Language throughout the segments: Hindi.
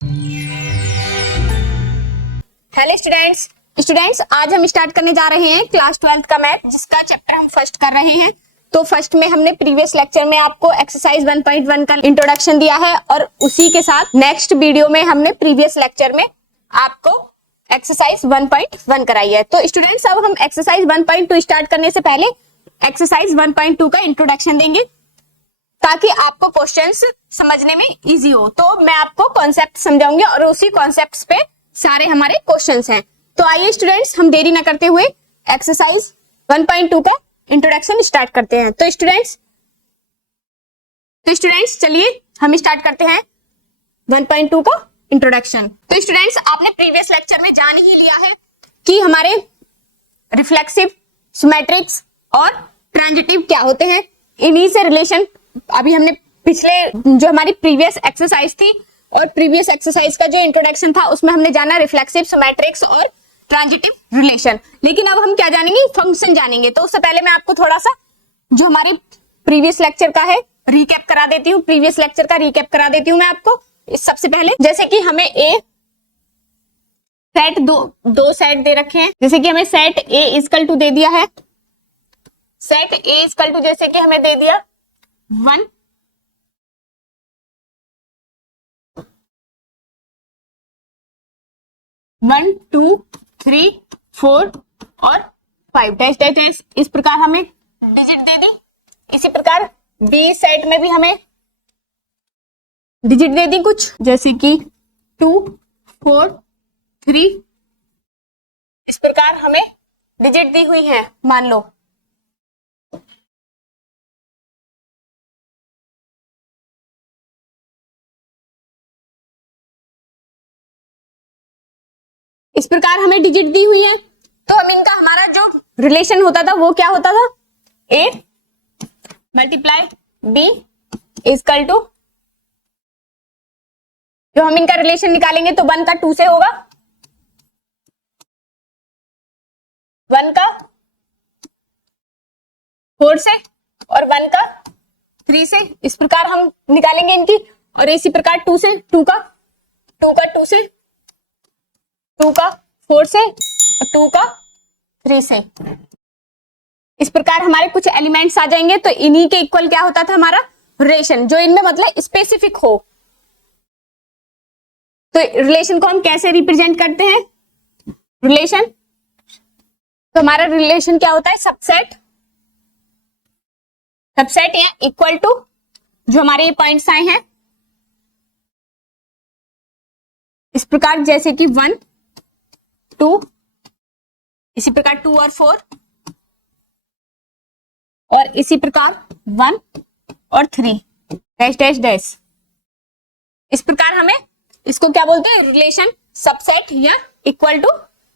हेलो स्टूडेंट्स आज हम स्टार्ट करने जा रहे हैं क्लास 12th का मैथ, जिसका चैप्टर हम फर्स्ट कर रहे हैं। तो फर्स्ट में हमने प्रीवियस लेक्चर में आपको एक्सरसाइज 1.1 का इंट्रोडक्शन दिया है और उसी के साथ नेक्स्ट वीडियो में हमने प्रीवियस लेक्चर में आपको एक्सरसाइज 1.1 कराई है। तो स्टूडेंट्स अब हम एक्सरसाइज 1.2 स्टार्ट करने से पहले एक्सरसाइज 1.2 का इंट्रोडक्शन देंगे ताकि आपको क्वेश्चंस समझने में इजी हो। तो मैं आपको कॉन्सेप्ट समझाऊंगी और उसी कॉन्सेप्ट्स पे सारे हमारे क्वेश्चंस हैं। तो आइए स्टूडेंट्स हम देरी ना करते हुए एक्सरसाइज 1.2 का इंट्रोडक्शन स्टार्ट करते हैं। तो स्टूडेंट्स चलिए हम स्टार्ट करते हैं 1.2 का इंट्रोडक्शन। तो स्टूडेंट्स आपने प्रीवियस लेक्चर में जान ही लिया है कि हमारे रिफ्लेक्सिव, सिमेट्रिक्स और ट्रांजिटिव क्या होते हैं। इन्हीं से रिलेशन अभी हमने पिछले जो हमारी प्रीवियस एक्सरसाइज थी और प्रीवियस एक्सरसाइज का जो इंट्रोडक्शन था उसमें हमने जाना रिफ्लेक्सिव, सिमेट्रिक्स और ट्रांजिटिव रिलेशन। लेकिन अब हम क्या जानेंगे, फंक्शन जानेंगे। तो उससे पहले मैं आपको थोड़ा सा जो हमारी प्रीवियस लेक्चर का है रिकैप करा देती हूँ। प्रीवियस लेक्चर का रिकैप करा देती हूँ मैं आपको। सबसे पहले जैसे कि हमें ए सेट दो सेट दे रखे हैं। जैसे कि हमें सेट ए इक्वल टू दे दिया है, सेट ए इक्वल टू जैसे कि हमें दे दिया 1 1 2 3 4 और 5 डैश डैश डैश। इस प्रकार हमें डिजिट दे दी। इसी प्रकार बी सेट में भी हमें डिजिट दे दी कुछ, जैसे कि 2 4 3। इस प्रकार हमें डिजिट दी हुई है। मान लो इस प्रकार हमें डिजिट दी हुई है। तो हम इनका हमारा जो रिलेशन होता था वो क्या होता था, A multiply B equal to, जो हम इनका रिलेशन निकालेंगे तो 1 का 2 से होगा, 1 का 4 से और 1 का 3 से। इस प्रकार हम निकालेंगे इनकी। और इसी प्रकार 2 से 2 का 2 से, 2 का 4 से और 2 का 3 से। इस प्रकार हमारे कुछ एलिमेंट्स आ जाएंगे। तो इन्हीं के इक्वल क्या होता था हमारा रिलेशन, जो इनमें मतलब स्पेसिफिक हो। तो रिलेशन को हम कैसे रिप्रेजेंट करते हैं, रिलेशन, तो हमारा रिलेशन क्या होता है, सबसेट या इक्वल टू, जो हमारे ये पॉइंट्स आए हैं इस प्रकार, जैसे कि 1 2, इसी प्रकार 2 और 4 और इसी प्रकार 1 और 3 डैश डैश डैश। इस प्रकार हमें इसको क्या बोलते हैं, रिलेशन, सबसेट या इक्वल टू।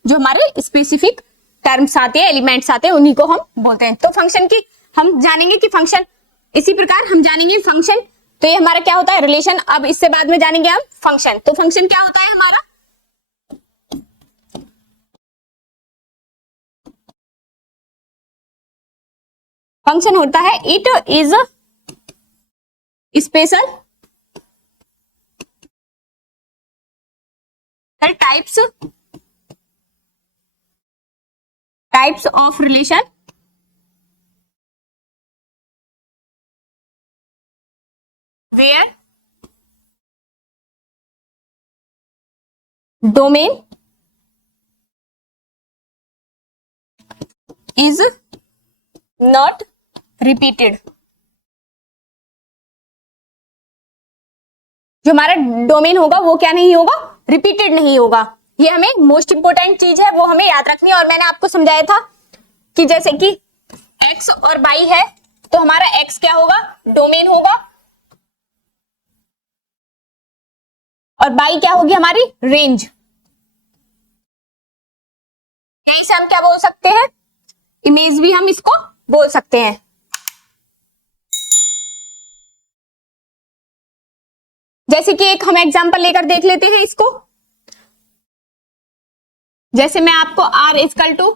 जो हमारे स्पेसिफिक टर्म्स आते हैं, एलिमेंट्स आते हैं, उन्हीं को हम बोलते हैं। तो फंक्शन की हम जानेंगे कि फंक्शन, इसी प्रकार हम जानेंगे फंक्शन। तो ये हमारा क्या होता है, रिलेशन। अब इससे बाद में जानेंगे हम फंक्शन। तो फंक्शन क्या होता है हमारा, फंक्शन होता है it is special types of relation where domain is not repeated। जो हमारा डोमेन होगा वो क्या नहीं होगा, रिपीटेड नहीं होगा। ये हमें मोस्ट इंपोर्टेंट चीज है, वो हमें याद रखनी है। और मैंने आपको समझाया था कि जैसे कि x और y है तो हमारा x क्या होगा, डोमेन होगा, और y क्या होगी हमारी रेंज। इसे हम क्या बोल सकते हैं, इमेज भी हम इसको बोल सकते हैं। जैसे कि एक हम एग्जांपल लेकर देख लेते हैं इसको। जैसे मैं आपको r इक्वल टू,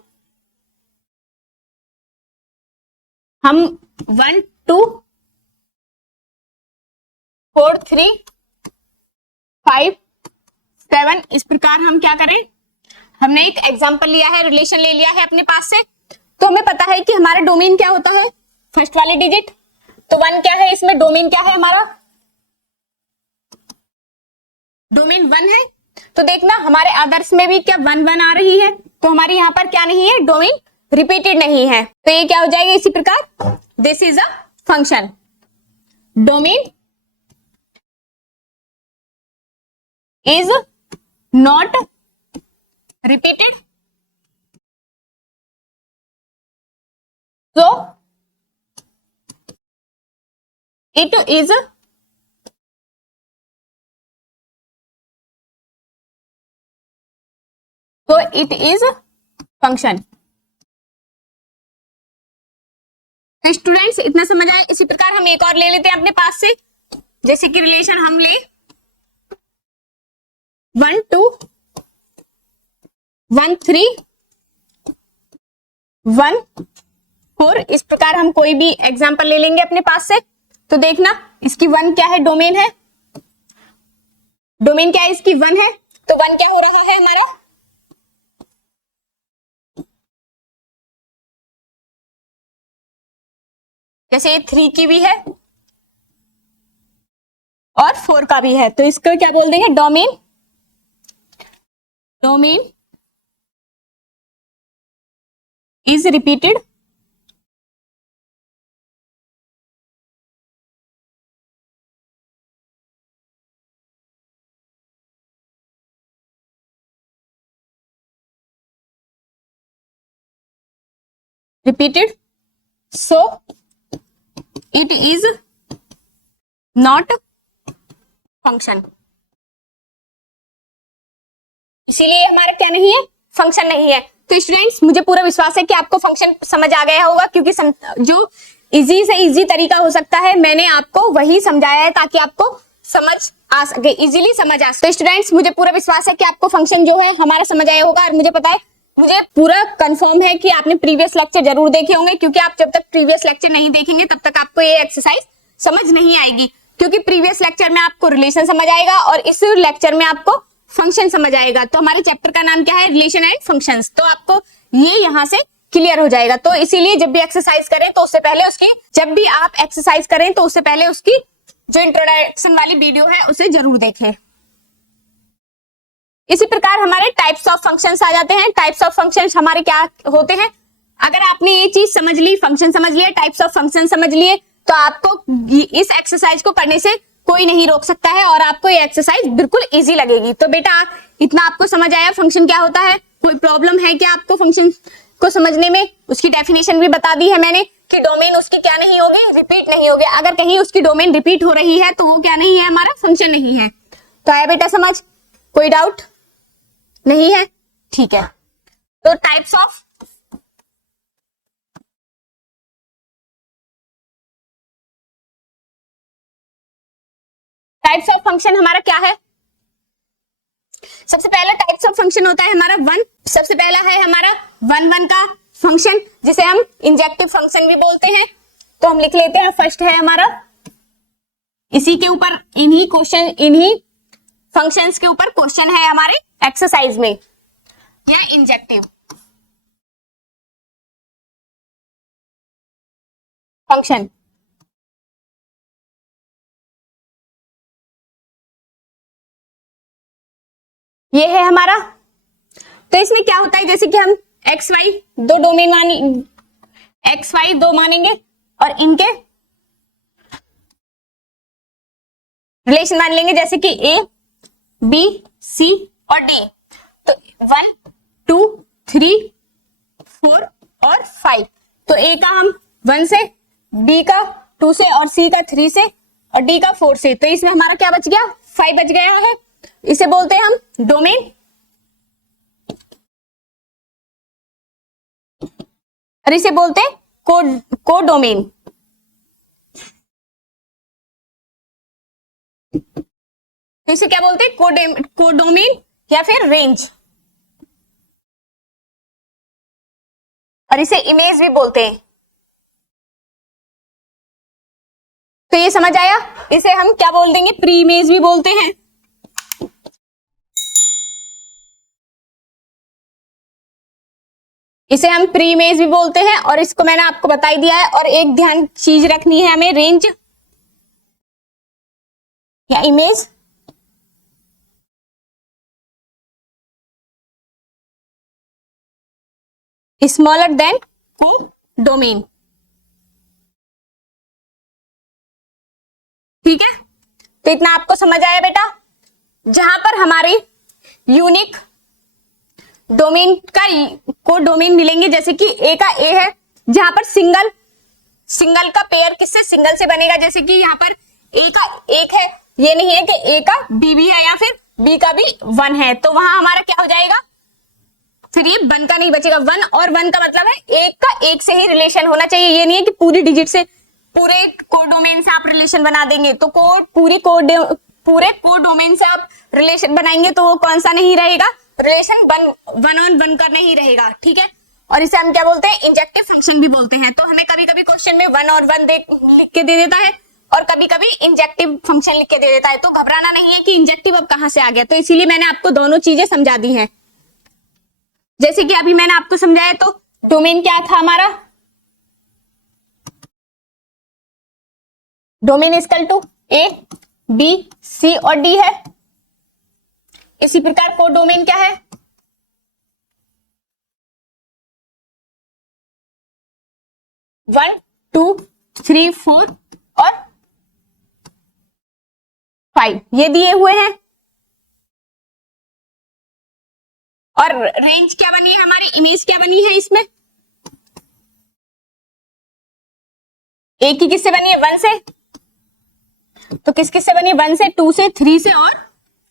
हम 1 2 4 3 5 7। इस प्रकार हम क्या करें, हमने एक एग्जांपल लिया है, रिलेशन ले लिया है अपने पास से, तो हमें पता है कि हमारा डोमेन क्या होता है, फर्स्ट वाले डिजिट। तो 1 क्या है, इसमें डोमेन क्या है, हमारा डोमेन 1 है। तो देखना हमारे अदर्स में भी क्या 1 1 आ रही है, तो हमारी यहां पर क्या नहीं है, डोमेन रिपीटेड नहीं है। तो ये क्या हो जाएगा इसी प्रकार, this is a function, domain is not repeated, so it is function। तो स्टूडेंट्स इतना समझ आए। इसी प्रकार हम एक और ले लेते हैं अपने पास से, जैसे कि रिलेशन हम ले 1 2 1 3 1 4। इस प्रकार हम कोई भी एग्जांपल ले लेंगे अपने पास से। तो देखना इसकी 1 क्या है, डोमेन है, डोमेन क्या है इसकी 1 है। तो 1 क्या हो रहा है हमारा, जैसे 3 की भी है और 4 का भी है, तो इसको क्या बोल देंगे, domain, domain is repeated repeated, so it is not function। इसीलिए हमारा क्या नहीं है, फंक्शन नहीं है। तो स्टूडेंट्स मुझे पूरा विश्वास है कि आपको फंक्शन समझ आ गया होगा, क्योंकि जो इजी से इजी तरीका हो सकता है मैंने आपको वही समझाया है, ताकि आपको समझ आ सके, इजीली समझ आ सके। तो स्टूडेंट्स मुझे पूरा विश्वास है कि आपको फंक्शन जो है हमारा समझ आया होगा, और मुझे पता है, मुझे पूरा कंफर्म है कि आपने प्रीवियस लेक्चर जरूर देखे होंगे, क्योंकि आप जब तक प्रीवियस लेक्चर नहीं देखेंगे तब तक आपको ये एक्सरसाइज समझ नहीं आएगी। क्योंकि प्रीवियस लेक्चर में आपको रिलेशन समझ आएगा और इस लेक्चर में आपको फंक्शन समझ आएगा। तो हमारे चैप्टर का नाम क्या है, रिलेशन एंड फंक्शंस। तो आपको ये यहां से क्लियर हो जाएगा। तो इसीलिए जब भी एक्सरसाइज करें तो उससे पहले उसकी, जब भी आप एक्सरसाइज करें तो उससे पहले उसकी जो इंट्रोडक्शन वाली वीडियो है उसे जरूर देखें। इसी प्रकार हमारे टाइप्स ऑफ फंक्शंस आ जाते हैं। टाइप्स ऑफ फंक्शंस हमारे क्या होते हैं, अगर आपने ये चीज समझ ली, फंक्शन समझ लिया, टाइप्स ऑफ फंक्शन समझ लिए, तो आपको इस एक्सरसाइज को करने से कोई नहीं रोक सकता है और आपको ये एक्सरसाइज बिल्कुल इजी लगेगी। तो बेटा इतना आपको समझ आया फंक्शन क्या होता है, कोई प्रॉब्लम है क्या आपको फंक्शन को समझने में? उसकी डेफिनेशन भी बता दी है मैंने कि डोमेन उसकी क्या नहीं होगी, रिपीट नहीं होगी। अगर कहीं उसकी डोमेन रिपीट हो रही है तो वो क्या नहीं है, हमारा फंक्शन नहीं है। तो आया बेटा समझ, कोई डाउट नहीं है? ठीक है। तो टाइप्स ऑफ फंक्शन हमारा क्या है? सबसे पहला टाइप्स ऑफ फंक्शन होता है हमारा 1। सबसे पहला है हमारा 1 1 का फंक्शन, जिसे हम इंजेक्टिव फंक्शन भी बोलते हैं। तो हम लिख लेते हैं, फर्स्ट है हमारा, इसी के ऊपर इन्हीं क्वेश्चन, इन्हीं फंक्शंस के ऊपर क्वेश्चन है हमारे एक्सरसाइज में, या इंजेक्टिव फंक्शन। ये है हमारा। तो इसमें क्या होता है, जैसे कि हम एक्स वाई दो डोमेन एक्स वाई दो मानेंगे और इनके रिलेशन मान लेंगे, जैसे कि ए बी सी और डी। तो 1 2 3 4 और 5। तो ए का हम 1 से, बी का 2 से और सी का 3 से और डी का 4 से। तो इसमें हमारा क्या बच गया, 5 बच गया है। इसे बोलते हैं हम डोमेन, और इसे बोलते हैं को डोमेन। तो इसे क्या बोलते हैं, को डोमेन या फिर रेंज, और इसे इमेज भी बोलते हैं। तो ये समझ आया, इसे हम क्या बोल देंगे, प्री इमेज भी बोलते हैं। इसे हम प्री इमेज भी बोलते हैं और इसको मैंने आपको बता ही दिया है। और एक ध्यान चीज रखनी है हमें, रेंज या इमेज स्मॉलर देन कोडोमेन। ठीक है, तो इतना आपको समझ आया बेटा। जहां पर हमारी यूनिक डोमेन का कोडोमेन मिलेंगे, जैसे कि ए का ए है, जहां पर सिंगल का पेयर किससे सिंगल से बनेगा, जैसे कि यहाँ पर ए का एक है, ये नहीं है कि ए का बी भी है या फिर बी का भी 1 है, तो वहां हमारा क्या हो जाएगा, फिर ये 1 का नहीं बचेगा। 1 और 1 का मतलब है एक का एक से ही रिलेशन होना चाहिए। ये नहीं है कि पूरी डिजिट से, पूरे कोडोमेन से आप रिलेशन बना देंगे, तो पूरे कोडोमेन से आप रिलेशन बनाएंगे तो वो कौन सा नहीं रहेगा, रिलेशन 1 on 1 का नहीं रहेगा। ठीक है, और इसे हम क्या बोलते हैं, इंजेक्टिव फंक्शन भी बोलते हैं। तो हमें कभी कभी क्वेश्चन में 1 और 1 लिख के दे देता है और कभी कभी इंजेक्टिव फंक्शन लिख के दे देता है, तो घबराना नहीं है कि इंजेक्टिव अब कहां से आ गया। तो इसीलिए मैंने आपको दोनों चीजें समझा दी हैं। जैसे कि अभी मैंने आपको समझाया, तो डोमेन क्या था हमारा, domain equal to A B C और डी है। इसी प्रकार कोडोमेन क्या है, 1 2 3 4 और 5 ये दिए हुए हैं। और रेंज क्या बनी है हमारी, इमेज क्या बनी है इसमें, एक ही किससे बनी है, 1 से, तो किस किस से बनी है, 1 से, 2 से, 3 से और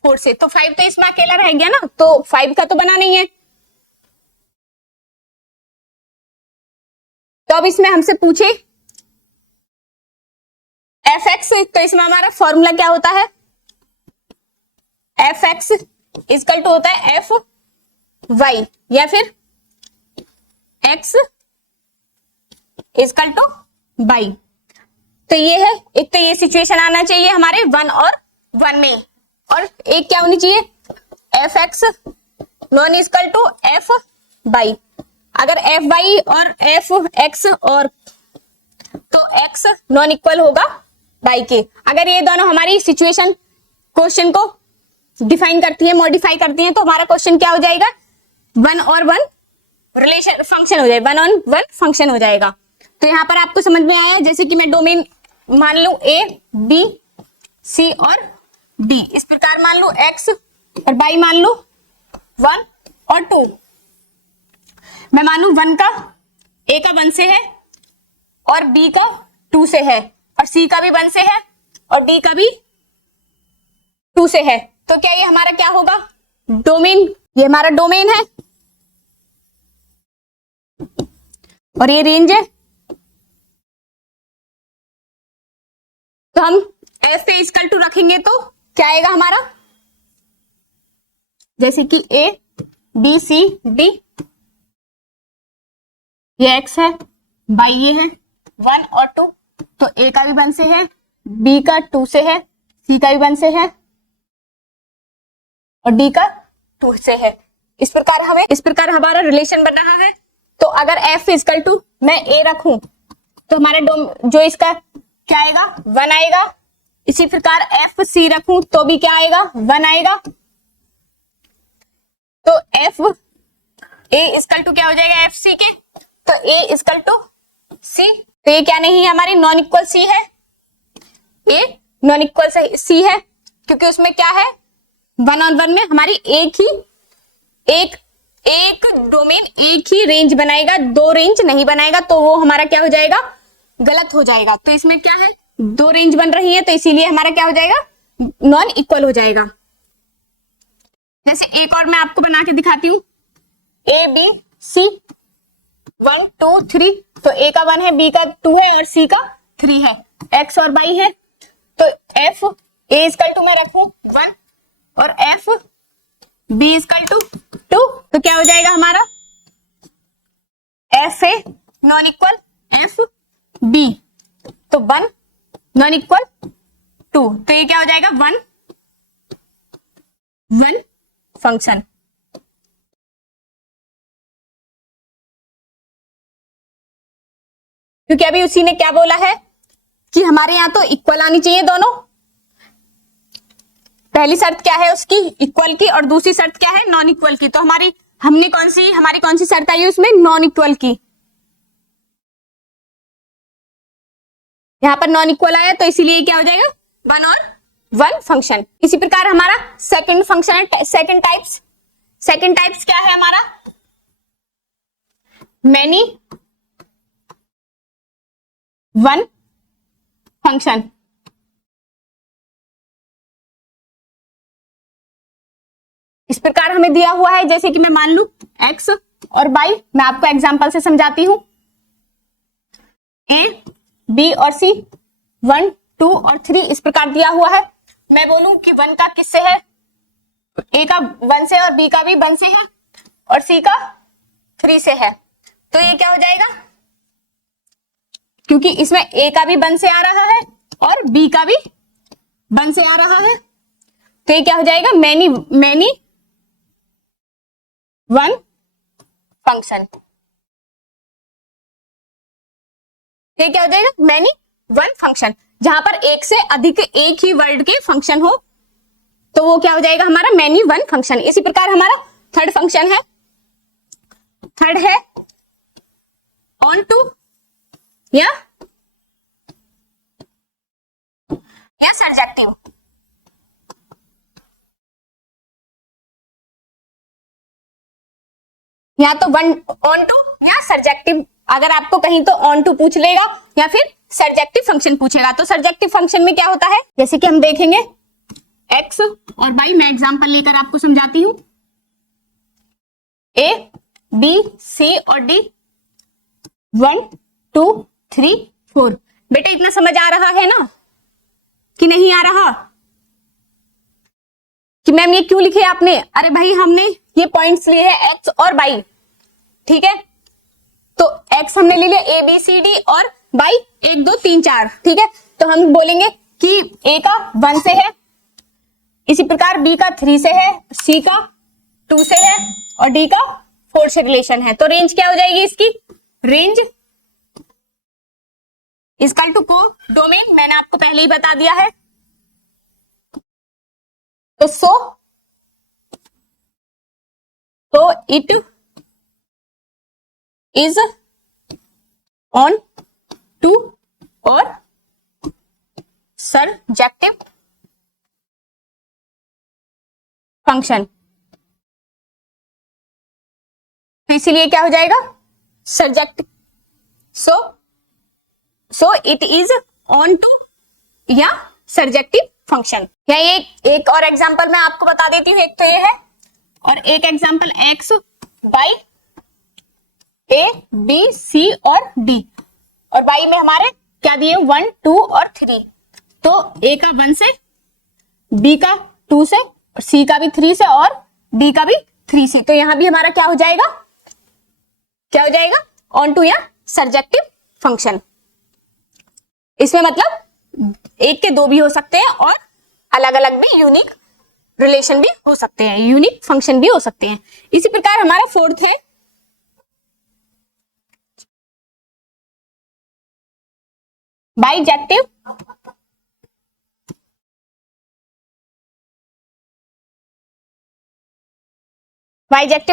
4 से। तो 5 तो इसमें अकेला रह गया ना, तो 5 का तो बना नहीं है। तो अब इसमें हमसे पूछे एफ एक्स, तो इसमें हमारा फॉर्मूला क्या होता है, एफ एक्स इक्वल टू होता है एफ वाई या फिर एक्स इक्वल टू वाई। तो ये है, एक तो ये सिचुएशन आना चाहिए हमारे 1 और 1 में, और एक क्या होनी चाहिए, f x non equal to f y. अगर एफ वाई और एफ एक्स और तो एक्स नॉन इक्वल होगा वाई के। अगर ये दोनों हमारी सिचुएशन क्वेश्चन को डिफाइन करती है, मॉडिफाई करती है, तो हमारा क्वेश्चन क्या हो जाएगा, 1 और 1 रिलेशन फंक्शन हो जाएगा, 1 on 1 फंक्शन हो जाएगा। तो यहां पर आपको समझ में आया, जैसे कि मैं डोमेन मान लू ए बी सी और डी, इस प्रकार मान लू एक्स और वाई मान लू 1 और 2। मैं मानू 1 का ए का 1 से है और बी का 2 से है और सी का भी 1 से है और डी का भी 2 से है। तो क्या ये हमारा क्या होगा, डोमेन, ये हमारा डोमेन है और ये रेंज है। तो हम एफ पे इक्वल टू रखेंगे तो क्या आएगा हमारा, जैसे कि ए बी सी डी, ये एक्स है, बाई ये है 1 और 2, तो ए का भी 1 से है, बी का 2 से है, सी का भी 1 से है और डी का 2 से है। इस प्रकार हमारा रिलेशन बन रहा है। तो अगर एफ इक्वल टू मैं ए रखूं तो हमारे जो इसका क्या आएगा, 1 आएगा। इसी प्रकार एफ सी रखूं तो भी क्या आएगा, 1 आएगा। तो एफ ए इक्वल टू क्या हो जाएगा, एफ सी के, तो ए इक्वल टू सी। तो ये क्या नहीं है, हमारी नॉन इक्वल सी है, ए नॉन इक्वल सी है, क्योंकि उसमें क्या है, 1 on 1 में हमारी एक डोमेन एक ही रेंज बनाएगा, 2 रेंज नहीं बनाएगा, तो वो हमारा क्या हो जाएगा, गलत हो जाएगा। तो इसमें क्या है, 2 रेंज बन रही है, तो इसीलिए हमारा क्या हो जाएगा, नॉन इक्वल हो जाएगा। जैसे एक और मैं आपको बना के दिखाती हूं, ए बी सी 1 2 3, तो ए का 1 है, बी का 2 है और सी का 3 है, एक्स और वाई है। तो एफ ए इक्वल टू मैं रखूं 1 और एफ बी इक्वल टू 2, तो क्या हो जाएगा हमारा, f a non equal f b, तो 1 नॉन इक्वल 2, तो ये क्या हो जाएगा, 1 1 फंक्शन। क्योंकि अभी उसी ने क्या बोला है कि हमारे यहाँ तो इक्वल आनी चाहिए दोनों। पहली शर्त क्या है उसकी, इक्वल की, और दूसरी शर्त क्या है, नॉन इक्वल की। तो हमारी कौन सी शर्त आई है उसमें, नॉन इक्वल की। यहां पर नॉन इक्वल आया तो इसीलिए क्या हो जाएगा, वन और वन फंक्शन। इसी प्रकार हमारा सेकंड फंक्शन है, सेकंड टाइप्स क्या है हमारा, मैनी वन फंक्शन। इस प्रकार हमें दिया हुआ है, जैसे कि मैं मान लू x और y, मैं आपको एग्जांपल से समझाती हूं। ए, बी और सी 1, 2 और 3 इस प्रकार दिया हुआ है। मैं बोलूं कि 1 का किससे है, ए का 1 से और बी का भी 1 से है और सी का 3 से है, तो ये क्या हो जाएगा, क्योंकि इसमें ए का भी 1 से आ रहा है और बी का भी 1 से आ रहा है, तो ये क्या हो जाएगा, मैनी वन फंक्शन। ये क्या हो जाएगा, मैनी वन फंक्शन। जहां पर एक से अधिक एक ही वर्ड के फंक्शन हो तो वो क्या हो जाएगा हमारा, मैनी वन फंक्शन। इसी प्रकार हमारा थर्ड फंक्शन है, थर्ड है ऑन टू या सर्जेक्टिव। या तो वन ऑन टू या सर्जेक्टिव, अगर आपको कहीं तो ऑन टू पूछ लेगा या फिर सर्जेक्टिव फंक्शन पूछेगा। तो सर्जेक्टिव फंक्शन में क्या होता है, जैसे कि हम देखेंगे x और y, मैं एग्जांपल लेकर आपको समझाती हूं। a, b, c और d 1, 2, 3, 4। बेटा इतना समझ आ रहा है ना कि नहीं आ रहा, कि मैम ये क्यों लिखे आपने, अरे भाई हमने ये पॉइंट्स लिए हैं x और y, ठीक है। तो x हमने ले लिया a b c d और y 1 2 3 4, ठीक है। तो हम बोलेंगे कि a का 1 से है, इसी प्रकार b का 3 से है, c का 2 से है और d का 4 से रिलेशन है। तो रेंज क्या हो जाएगी इसकी, range equal to codomain, मैंने आपको पहले ही बता दिया है। तो इट इज ऑन टू और सर्जेक्टिव फंक्शन। तो इसीलिए क्या हो जाएगा, surjective. So it is onto या सर्जेक्टिव फंक्शन। या एक और एग्जांपल मैं आपको बता देती हूँ, एक तो ये है और एक example x, y, a, b, c और d, और y में हमारे क्या दिए 1, 2 और 3। तो a का 1 से, b का 2 से, c का भी 3 से और d का भी 3 से। तो यहां भी हमारा क्या हो जाएगा, ऑन टू या सर्जेक्टिव फंक्शन। इसमें मतलब एक के 2 भी हो सकते हैं और अलग अलग भी यूनिक रिलेशन भी हो सकते हैं, यूनिक फंक्शन भी हो सकते हैं। इसी प्रकार हमारा फोर्थ है बाइजेक्टिव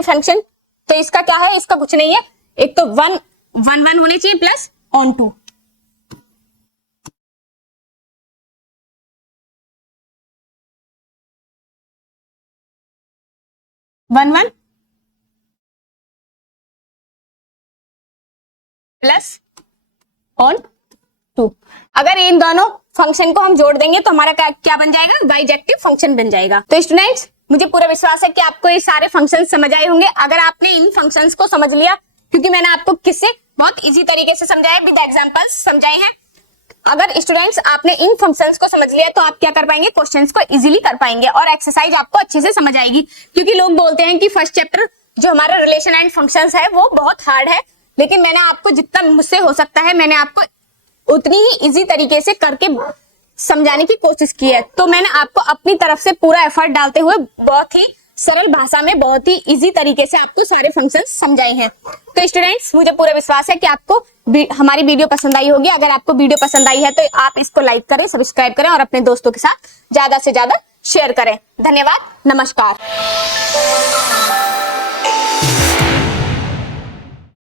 फंक्शन। तो इसका क्या है, इसका कुछ नहीं है, एक तो 1 1 1 होने चाहिए plus onto. One one plus onto. अगर इन दोनों फंक्शन को हम जोड़ देंगे तो हमारा क्या बन जाएगा, बाइजेक्टिव फंक्शन बन जाएगा। तो स्टूडेंट्स मुझे पूरा विश्वास है कि आपको ये सारे फंक्शंस समझ आए होंगे। अगर आपने इन फंक्शंस को समझ लिया, क्योंकि मैंने आपको किससे बहुत इजी तरीके से समझाया, विद एग्जांपल्स समझाए हैं। अगर स्टूडेंट्स आपने इन फंक्शंस को समझ लिया तो आप क्या कर पाएंगे, क्वेश्चंस को इजीली कर पाएंगे और एक्सरसाइज आपको अच्छे से समझ आएगी। क्योंकि लोग बोलते हैं कि फर्स्ट चैप्टर जो हमारा रिलेशन एंड फंक्शंस है वो बहुत हार्ड है, लेकिन मैंने आपको जितना मुझसे हो सकता है मैंने आपको उतनी ही इजी तरीके से करके समझाने की कोशिश की है। तो मैंने आपको अपनी तरफ से पूरा एफर्ट डालते हुए बहुत ही सरल भाषा में बहुत ही इजी तरीके से आपको सारे फंक्शंस समझाए हैं। तो स्टूडेंट्स, मुझे पूरा विश्वास है कि आपको हमारी वीडियो पसंद आई होगी। अगर आपको वीडियो पसंद आई है तो आप इसको लाइक करें, सब्सक्राइब करें और अपने दोस्तों के साथ ज्यादा से ज्यादा शेयर करें। धन्यवाद, नमस्कार।